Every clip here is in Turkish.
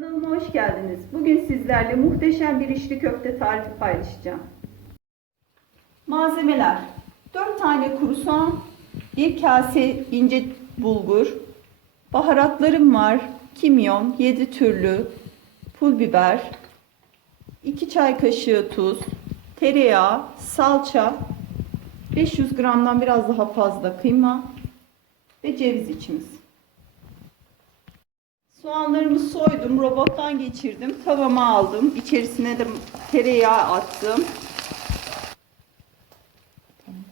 Kanalıma hoş geldiniz. Bugün sizlerle muhteşem bir içli köfte tarifi paylaşacağım. Malzemeler 4 tane kuru soğan, 1 kase ince bulgur, baharatlarım var, kimyon, 7 türlü, pul biber, 2 çay kaşığı tuz, tereyağı, salça, 500 gramdan biraz daha fazla kıyma ve ceviz içimiz. Soğanlarımı soydum, robottan geçirdim, tavama aldım, içerisine de tereyağı attım.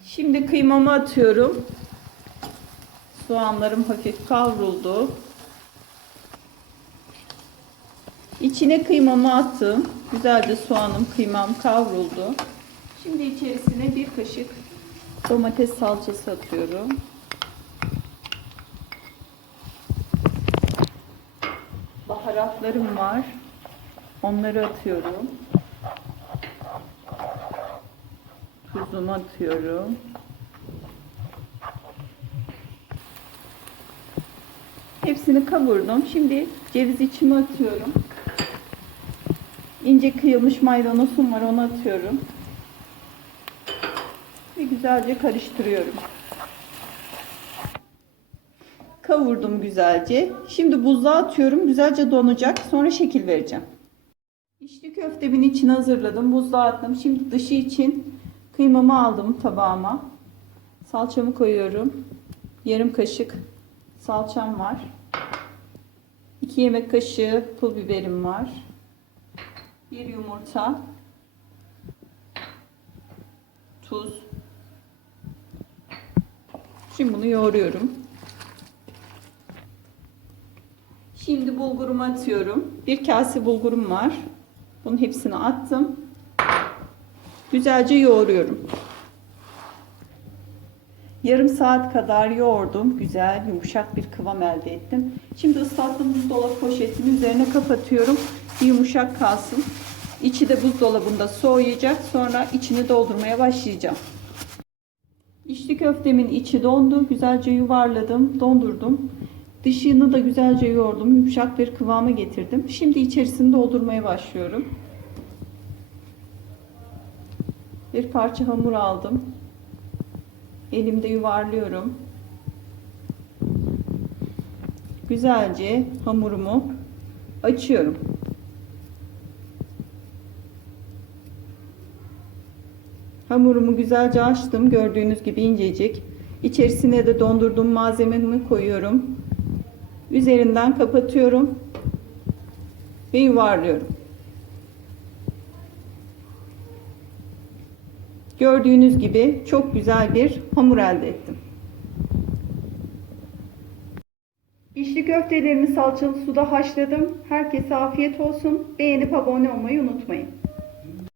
Şimdi kıymamı atıyorum. Soğanlarım hafif kavruldu. İçine kıymamı attım. Güzelce soğanım, kıymam kavruldu. Şimdi içerisine bir kaşık domates salçası atıyorum. Baharatlarım var. Onları atıyorum. Tuzumu atıyorum. Hepsini kavurdum. Şimdi ceviz içimi atıyorum. İnce kıyılmış maydanozum var onu atıyorum. Ve güzelce karıştırıyorum. Kavurdum güzelce. Şimdi buzluğa atıyorum. Güzelce donacak. Sonra şekil vereceğim. İçli köftemin içine hazırladım. Buzluğa attım. Şimdi dışı için kıymamı aldım tabağıma. Salçamı koyuyorum. Yarım kaşık salçam var. 2 yemek kaşığı pul biberim var. Bir yumurta. Tuz. Şimdi bunu yoğuruyorum. Şimdi bulgurumu atıyorum. Bir kase bulgurum var. Bunun hepsini attım. Güzelce yoğuruyorum. Yarım saat kadar yoğurdum. Güzel, yumuşak bir kıvam elde ettim. Şimdi ıslattığım buzdolabı poşetinin üzerine kapatıyorum. Bir yumuşak kalsın. İçi de buzdolabında soğuyacak. Sonra içini doldurmaya başlayacağım. İçli köftemin içi dondu. Güzelce yuvarladım, dondurdum. Dışını da güzelce yoğurdum. Yumuşak bir kıvama getirdim. Şimdi içerisini doldurmaya başlıyorum. Bir parça hamur aldım. Elimde yuvarlıyorum. Güzelce hamurumu açıyorum. Hamurumu güzelce açtım. Gördüğünüz gibi incecik. İçerisine de dondurduğum malzememi koyuyorum. Üzerinden kapatıyorum ve yuvarlıyorum. Gördüğünüz gibi çok güzel bir hamur elde ettim. İçli köftelerimi salçalı suda haşladım. Herkese afiyet olsun. Beğenip abone olmayı unutmayın.